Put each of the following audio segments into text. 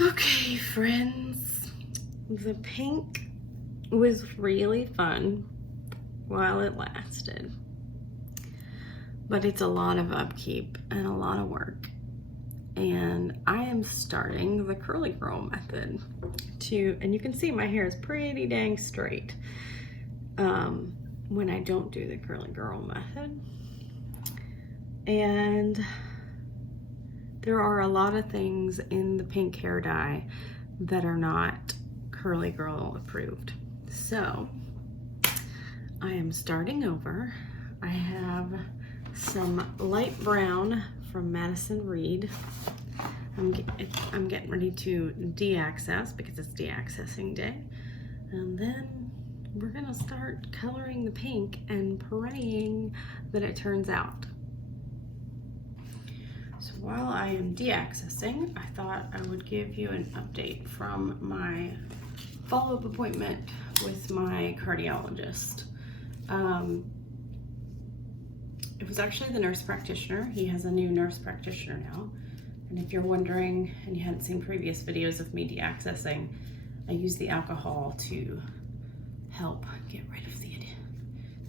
Okay, friends, the pink was really fun while it lasted, but it's a lot of upkeep and a lot of work. And I am starting the curly girl method and you can see my hair is pretty dang straight when I don't do the curly girl method. And there are a lot of things in the pink hair dye that are not curly girl approved. So I am starting over. I have some light brown from Madison Reed. I'm getting ready to de-access because it's de-accessing day. And then we're gonna start coloring the pink and praying that it turns out. So while I am de-accessing, I thought I would give you an update from my follow-up appointment with my cardiologist. It was actually the nurse practitioner. He has a new nurse practitioner now. And if you're wondering and you hadn't seen previous videos of me de-accessing, I use the alcohol to help get rid of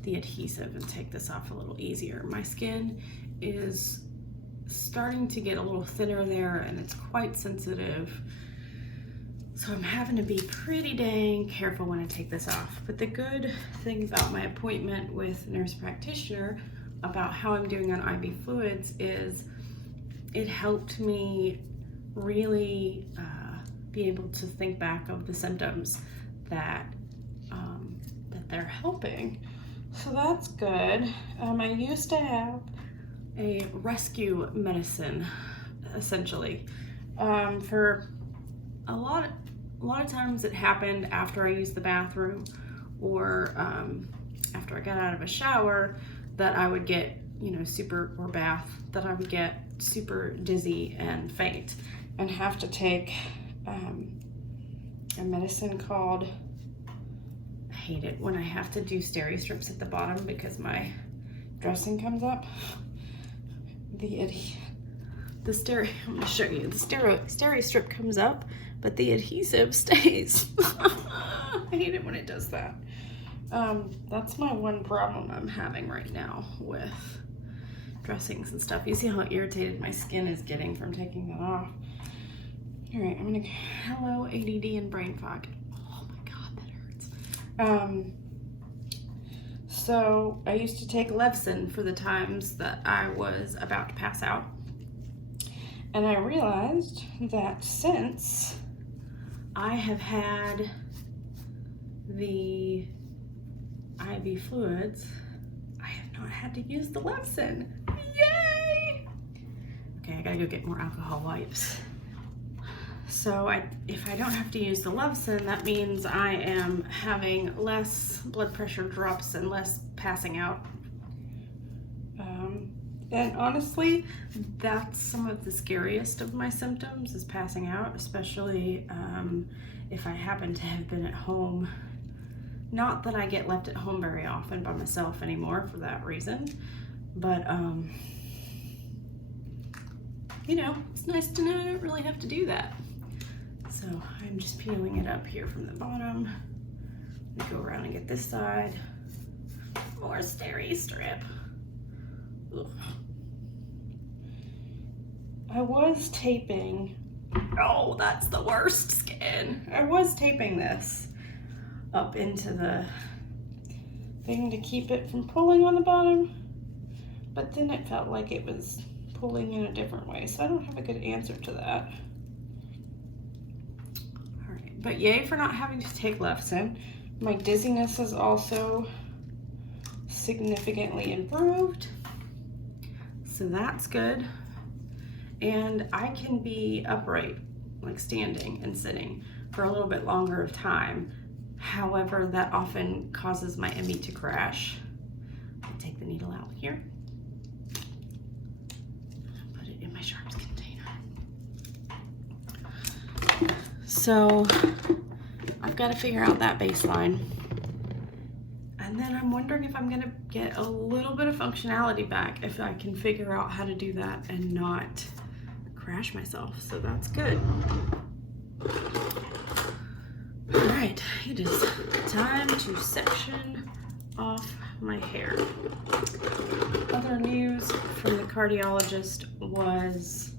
the adhesive and take this off a little easier. My skin is starting to get a little thinner there and it's quite sensitive. So I'm having to be pretty dang careful when I take this off. But the good thing about my appointment with nurse practitioner about how I'm doing on IV fluids is it helped me really be able to think back of the symptoms that they're helping. So that's good. I used to have a rescue medicine, essentially. For a lot of times it happened after I used the bathroom or after I got out of a shower that I would get, that I would get super dizzy and faint and have to take a medicine called, I hate it when I have to do steri strips at the bottom because my dressing comes up. I'm gonna show you. The steri strip comes up, but the adhesive stays. I hate it when it does that. That's my one problem I'm having right now with dressings and stuff. You see how irritated my skin is getting from taking that off. All right, I'm gonna, hello ADD and brain fog. Oh my God, that hurts. So I used to take Levsin for the times that I was about to pass out. And I realized that since I have had the IV fluids, I have not had to use the Levsin. Yay! Okay, I gotta go get more alcohol wipes. So if I don't have to use the Levsin, that means I am having less blood pressure drops and less passing out. And honestly, that's some of the scariest of my symptoms is passing out, especially if I happen to have been at home. Not that I get left at home very often by myself anymore for that reason, but it's nice to know I don't really have to do that. So I'm just peeling it up here from the bottom. Go around and get this side. More steri strip. Ugh. I was taping, oh, that's the worst skin. I was taping this up into the thing to keep it from pulling on the bottom, but then it felt like it was pulling in a different way, so I don't have a good answer to that. All right, but yay for not having to take Levsin. My dizziness is also significantly improved, so that's good. And I can be upright, like standing and sitting, for a little bit longer of time. However, that often causes my ME to crash. I take the needle out here, put it in my sharps container. So I've got to figure out that baseline. And then I'm wondering if I'm gonna get a little bit of functionality back if I can figure out how to do that and not crash myself. So that's good. right, it is time to section off my hair. Other news from the cardiologist was,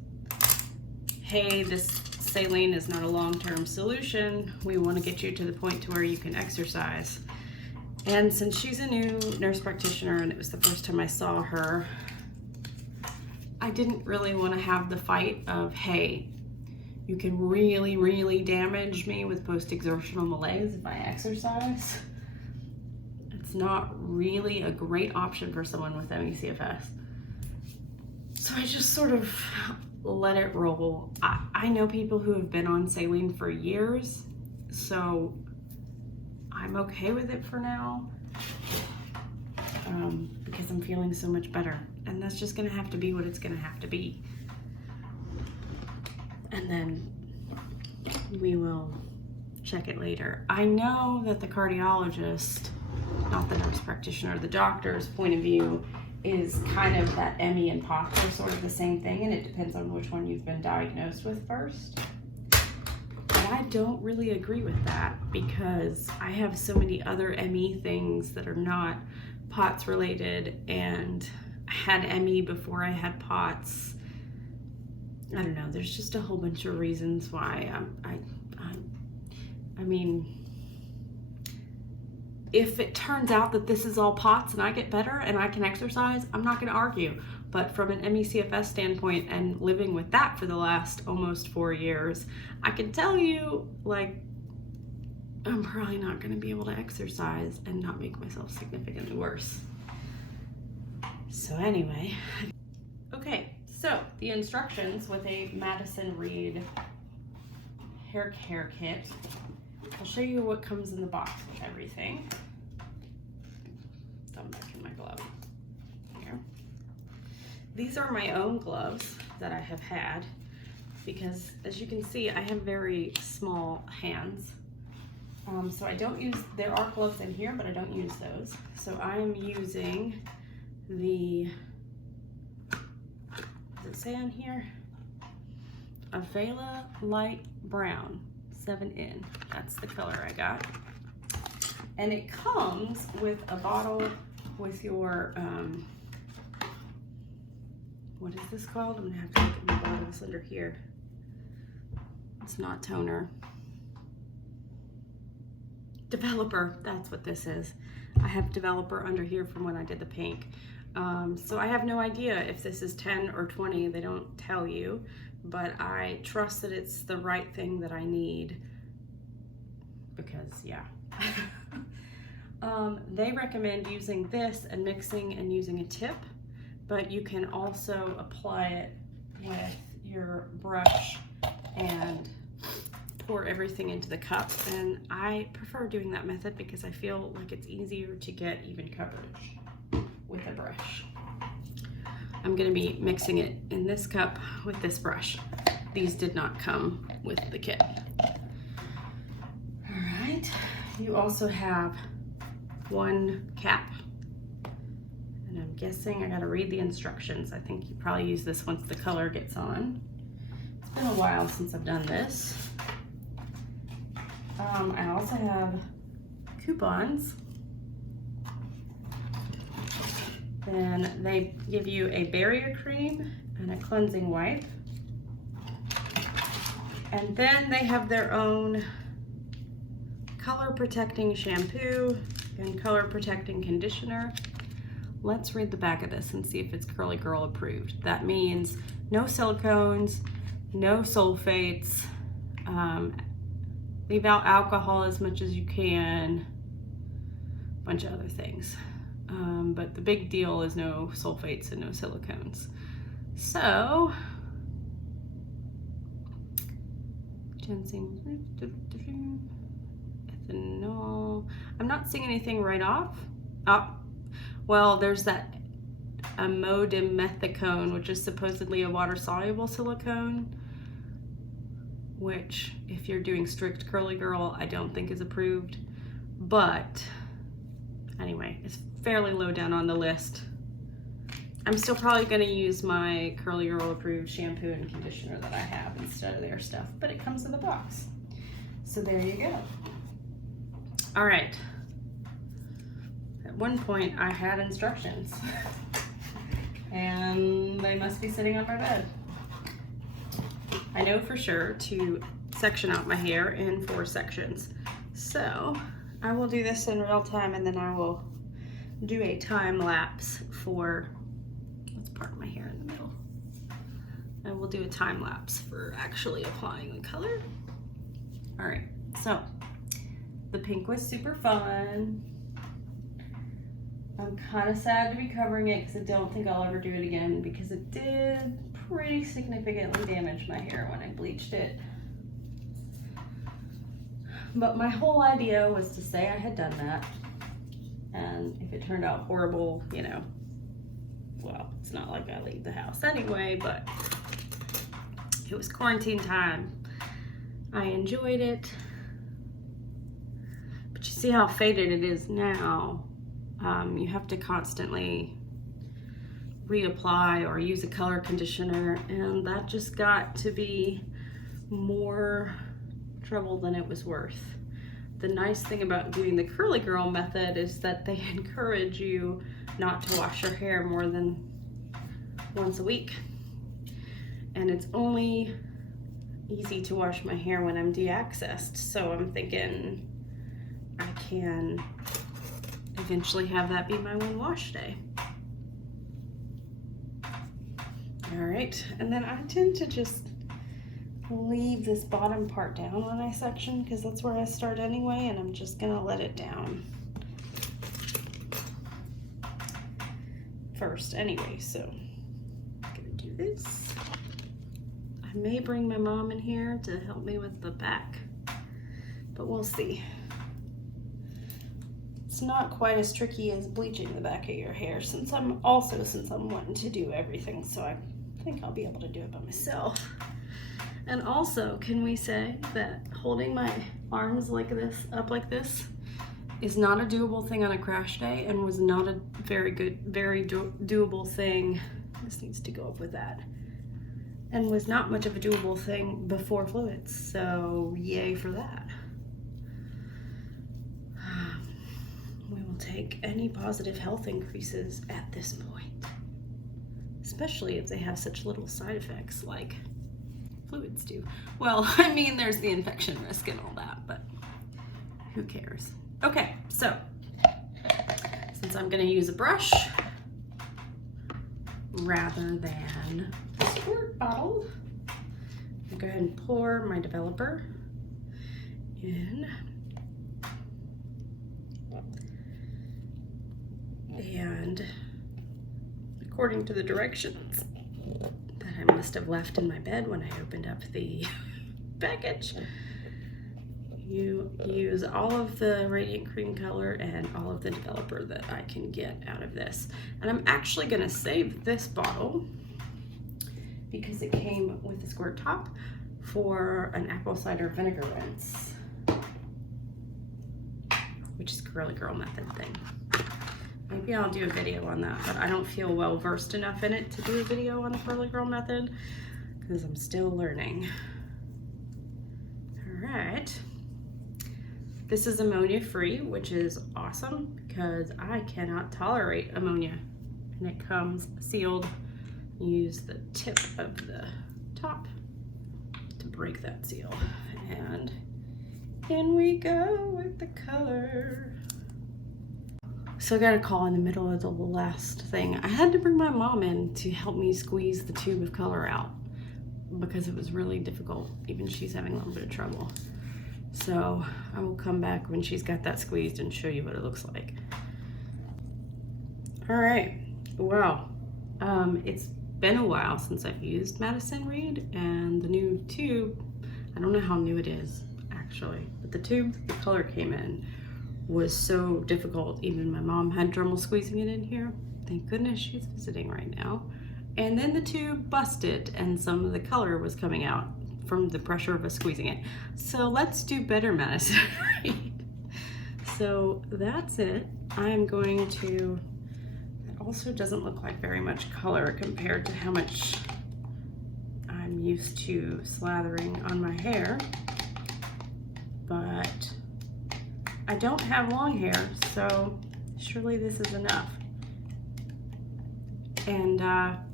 hey, this saline is not a long-term solution. We want to get you to the point to where you can exercise. And since she's a new nurse practitioner and it was the first time I saw her, I didn't really want to have the fight of, hey, you can really, really damage me with post-exertional malaise if I exercise. It's not really a great option for someone with ME/CFS. So I just sort of let it roll. I know people who have been on saline for years, so I'm okay with it for now, because I'm feeling so much better. And that's just gonna have to be what it's gonna have to be. And then we will check it later. I know that the cardiologist, not the nurse practitioner, the doctor's point of view is kind of that ME and POTS are sort of the same thing, and it depends on which one you've been diagnosed with first. But I don't really agree with that because I have so many other ME things that are not POTS related, and I had ME before I had POTS. I don't know, there's just a whole bunch of reasons why I mean, if it turns out that this is all POTS and I get better and I can exercise, I'm not going to argue. But from an ME/CFS standpoint and living with that for the last almost 4 years, I can tell you, like, I'm probably not going to be able to exercise and not make myself significantly worse. So anyway, okay, so the instructions with a Madison Reed hair care kit. I'll show you what comes in the box with everything. Thumb back in my glove. Here. These are my own gloves that I have had because, as you can see, I have very small hands. So I don't use, there are gloves in here, but I don't use those. So I am using the, does it say on here? Avela Light Brown 7N. That's the color I got. And it comes with a bottle with your, what is this called? I'm gonna have to look at my bottle. It's under here. It's not toner. Developer, that's what this is. I have developer under here from when I did the pink. So I have no idea if this is 10 or 20, they don't tell you, but I trust that it's the right thing that I need because, yeah. They recommend using this and mixing and using a tip, but you can also apply it with your brush and pour everything into the cup, and I prefer doing that method because I feel like it's easier to get even coverage with a brush. I'm going to be mixing it in this cup with this brush. These did not come with the kit. All right, you also have one cap, and I'm guessing I got to read the instructions. I think you probably use this once the color gets on. It's been a while since I've done this. I also have coupons. Then they give you a barrier cream and a cleansing wipe. And then they have their own color protecting shampoo and color protecting conditioner. Let's read the back of this and see if it's Curly Girl approved. That means no silicones, no sulfates, leave out alcohol as much as you can, a bunch of other things. But the big deal is no sulfates and no silicones. So, ginseng, ethanol. I'm not seeing anything right off. Oh, well, there's that amodimethicone, which is supposedly a water-soluble silicone, which, if you're doing strict Curly Girl, I don't think is approved. But anyway, it's fairly low down on the list. I'm still probably going to use my Curly Girl approved shampoo and conditioner that I have instead of their stuff, but it comes in the box. So there you go. All right. At one point I had instructions and they must be sitting on my bed. I know for sure to section out my hair in 4 sections. So I will do this in real time and then I will do a time lapse for, let's part my hair in the middle. I will do a time lapse for actually applying the color. All right, so the pink was super fun. I'm kind of sad to be covering it because I don't think I'll ever do it again because it did pretty significantly damage my hair when I bleached it. But my whole idea was to say I had done that, and if it turned out horrible, you know, well, it's not like I leave the house anyway, but it was quarantine time. I enjoyed it, but you see how faded it is now. You have to constantly reapply or use a color conditioner, and that just got to be more trouble than it was worth. The nice thing about doing the curly girl method is that they encourage you not to wash your hair more than once a week. And it's only easy to wash my hair when I'm deaccessed. So I'm thinking I can eventually have that be my one wash day. All right, and then I tend to just leave this bottom part down when I section because that's where I start anyway, and I'm just gonna let it down first anyway. So I'm gonna do this. I may bring my mom in here to help me with the back, but we'll see. It's not quite as tricky as bleaching the back of your hair since I'm wanting to do everything, so I think I'll be able to do it by myself. And also, can we say that holding my arms like this, up like this, is not a doable thing on a crash day and was not a very doable thing. This needs to go up with that. And was not much of a doable thing before fluids, so yay for that. We will take any positive health increases at this point, especially if they have such little side effects like fluids do. Well, I mean, there's the infection risk and all that, but who cares? Okay, so since I'm gonna use a brush rather than a squirt bottle, I'll go ahead and pour my developer in. And according to the directions that I must have left in my bed when I opened up the package, you use all of the Radiant Cream color and all of the developer that I can get out of this. And I'm actually gonna save this bottle because it came with a squirt top for an apple cider vinegar rinse, which is Curly Girl method thing. Maybe I'll do a video on that, but I don't feel well versed enough in it to do a video on the Curly Girl method because I'm still learning. All right. This is ammonia free, which is awesome because I cannot tolerate ammonia. And it comes sealed. Use the tip of the top to break that seal. And in we go with the color. So I got a call in the middle of the last thing. I had to bring my mom in to help me squeeze the tube of color out because it was really difficult. Even she's having a little bit of trouble. So I will come back when she's got that squeezed and show you what it looks like. All right, well, it's been a while since I've used Madison Reed, and the new tube, I don't know how new it is actually, but the tube the color came in was so difficult. Even my mom had trouble squeezing it in here. Thank goodness she's visiting right now. And then the tube busted and some of the color was coming out from the pressure of us squeezing it. So let's do better, Madison. So that's it. I'm going to, it also doesn't look like very much color compared to how much I'm used to slathering on my hair, but I don't have long hair, so surely this is enough. And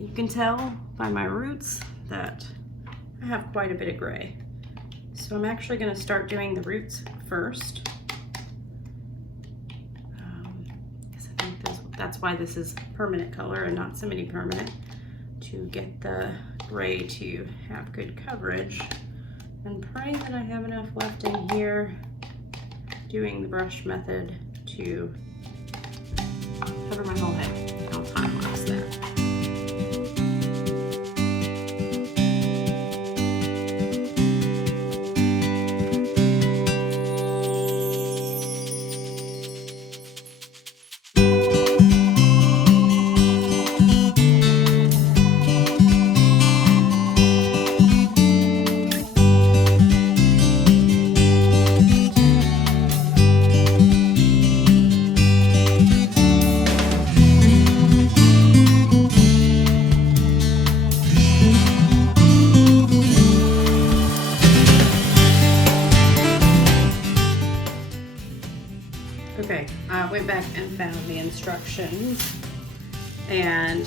you can tell by my roots that I have quite a bit of gray. So I'm actually going to start doing the roots first. Because I think that's why this is permanent color and not semi-permanent, to get the gray to have good coverage. And pray that I have enough left in here doing the brush method to cover my whole head. I'll time lapse that. Okay, I went back and found the instructions, and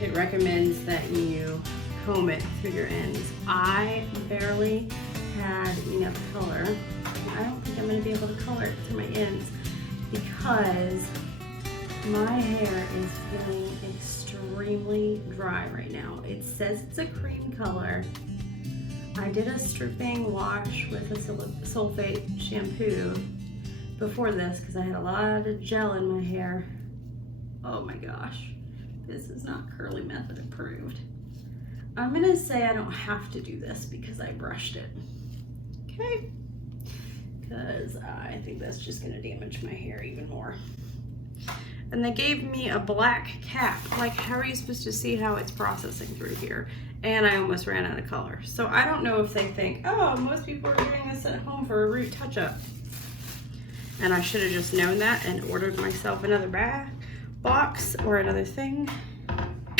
it recommends that you comb it through your ends. I barely had enough color. I don't think I'm going to be able to color it through my ends because my hair is feeling extremely dry right now. It says it's a cream color. I did a stripping wash with a sulfate shampoo before this because I had a lot of gel in my hair. Oh my gosh, this is not curly method approved. I'm gonna say I don't have to do this because I brushed it. Okay, because I think that's just gonna damage my hair even more. And they gave me a black cap. Like, how are you supposed to see how it's processing through here? And I almost ran out of color. So I don't know if they think, oh, most people are doing this at home for a root touch-up. And I should have just known that and ordered myself another box or another thing.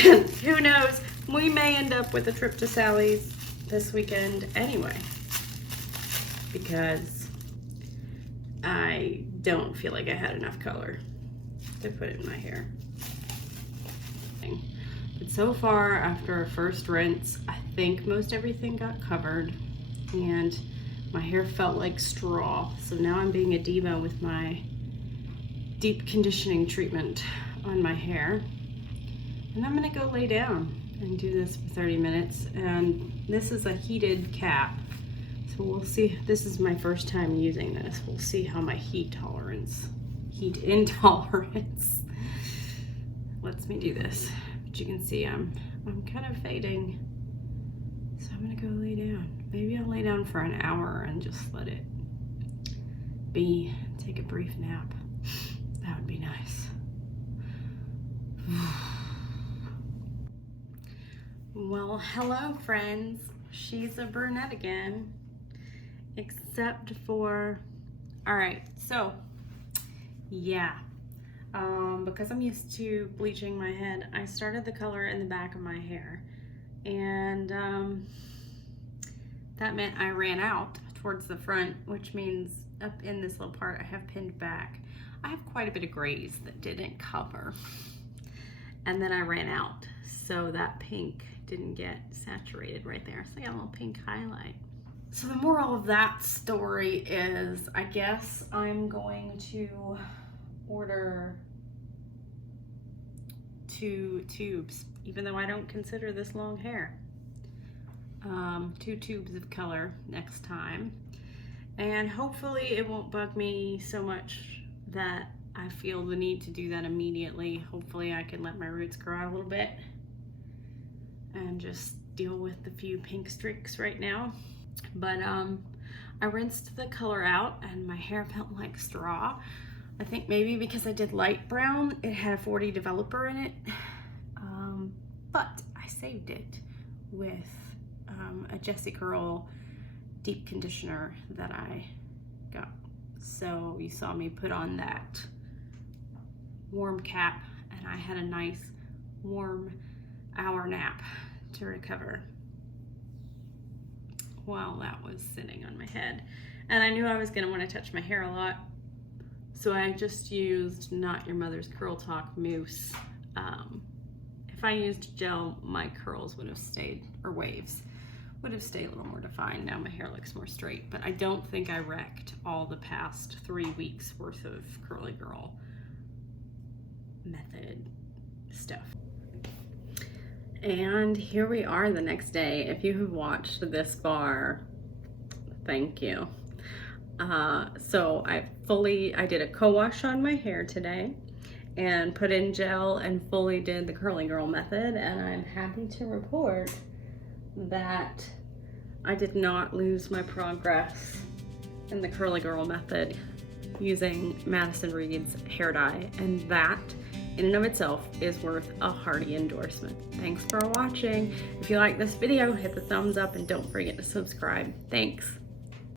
Who knows? We may end up with a trip to Sally's this weekend anyway, because I don't feel like I had enough color to put in my hair. But so far, after a first rinse, I think most everything got covered, and my hair felt like straw. So now I'm being a diva with my deep conditioning treatment on my hair. And I'm gonna go lay down and do this for 30 minutes. And this is a heated cap. So we'll see, this is my first time using this. We'll see how my heat intolerance lets me do this. But you can see I'm kind of fading. So I'm gonna go lay down. Maybe I'll lay down for an hour and just let it be, take a brief nap. That would be nice. Well, hello friends. She's a brunette again, except for, all right, so yeah, because I'm used to bleaching my head, I started the color in the back of my hair, and that meant I ran out towards the front, which means up in this little part I have pinned back. I have quite a bit of grays that didn't cover, and then I ran out, so that pink didn't get saturated right there, so I got a little pink highlight. So the moral of that story is, I guess I'm going to order 2 tubes, even though I don't consider this long hair. 2 tubes of color next time, and hopefully it won't bug me so much that I feel the need to do that immediately. Hopefully I can let my roots grow out a little bit and just deal with the few pink streaks right now. But I rinsed the color out and my hair felt like straw. I think maybe because I did light brown, it had a 40 developer in it, but I saved it with a Jessie Curl deep conditioner that I got. So you saw me put on that warm cap, and I had a nice warm hour nap to recover while that was sitting on my head. And I knew I was gonna wanna touch my hair a lot. So I just used Not Your Mother's Curl Talk Mousse. If I used gel, my curls would have stayed, or waves, would have stayed a little more defined. Now my hair looks more straight, but I don't think I wrecked all the past 3 weeks worth of Curly Girl method stuff. And here we are the next day. If you have watched this far, thank you. So I did a co-wash on my hair today and put in gel and fully did the Curly Girl method, and I'm happy to report that I did not lose my progress in the Curly Girl method using Madison Reed's hair dye, and that in and of itself is worth a hearty endorsement. Thanks for watching. If you like this video, hit the thumbs up and don't forget to subscribe. Thanks.